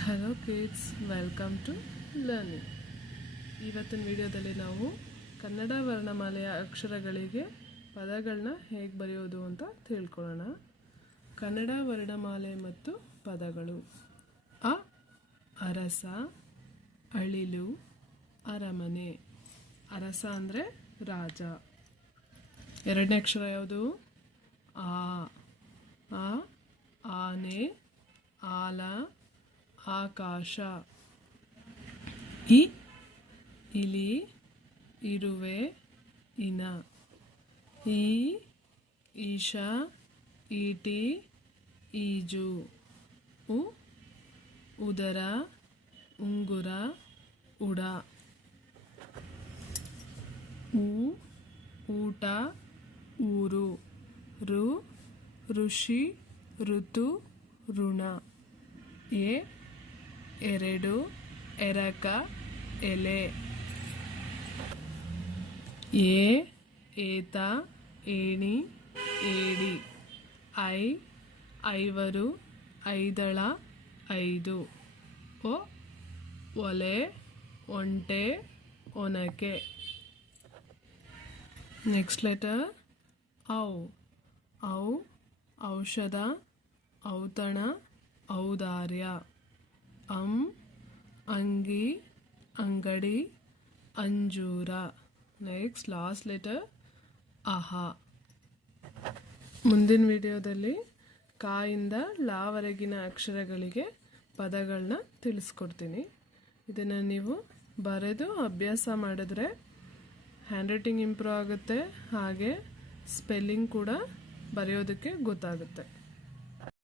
Hello kids welcome to learning ಇವತ್ತಿನ ವಿಡಿಯೋದಲ್ಲಿ ನಾವು ಕನ್ನಡ ವರ್ಣಮಾಲೆಯ ಅಕ್ಷರಗಳಿಗೆ ಪದಗಳನ್ನ ಹೇಗೆ ಬರೆಯೋದು ಅಂತ ತಿಳ್ಕೊಳ್ಳೋಣ. ಕನ್ನಡ ವರ್ಣಮಾಲೆ ಮತ್ತು ಪದಗಳು. ಅ, ಅರಸ, ಅಳಿಲು, ಅರಮನೆ. ಅರಸ ಅಂದರೆ ರಾಜ. ಎರಡನೇ ಅಕ್ಷರ ಯಾವುದು? ಆ, ಆನೆ, ಆಲ ಆಕಾಶ. ಇ, ಇಲಿ, ಇರುವೆ, ಇನ. ಈ, ಈಶ, ಈಟಿ, ಈಜು. ಉ, ಉದರ, ಉಂಗುರ, ಉಡ. ಊ ಊಟ, ಊರು. ರು ಋಷಿ, ಋತು, ಋಣ. ಎ ಎರಡು ಎರಕ ಎಲೆ. ಎ, ಏತ, ಏಣಿ, ಏಡಿ. ಐ, ಐವರು, ಐದಳ, ಐದು. ಒ, ಒಲೆ, ಒಂಟೆ, ಒನಕೆ. Next letter. ಔ ಔ, ಔಷಧ, ಔತಣ, ಔದಾರ್ಯ. ಅಂ, ಅಂಗಿ, ಅಂಗಡಿ, ಅಂಜೂರ. ನೆಕ್ಸ್ಟ್ ಲಾಸ್ಟ್ ಲೆಟರ್ ಅಹ. ಮುಂದಿನ ವಿಡಿಯೋದಲ್ಲಿ ಕಾಯಿಂದ ಲಾವರೆಗಿನ ಅಕ್ಷರಗಳಿಗೆ ಪದಗಳನ್ನ ತಿಳಿಸ್ಕೊಡ್ತೀನಿ. ಇದನ್ನು ನೀವು ಬರೆದು ಅಭ್ಯಾಸ ಮಾಡಿದ್ರೆ ಹ್ಯಾಂಡ್ ರೈಟಿಂಗ್ ಇಂಪ್ರೂವ್ ಆಗುತ್ತೆ, ಹಾಗೆ ಸ್ಪೆಲ್ಲಿಂಗ್ ಕೂಡ ಬರೆಯೋದಕ್ಕೆ ಗೊತ್ತಾಗುತ್ತೆ.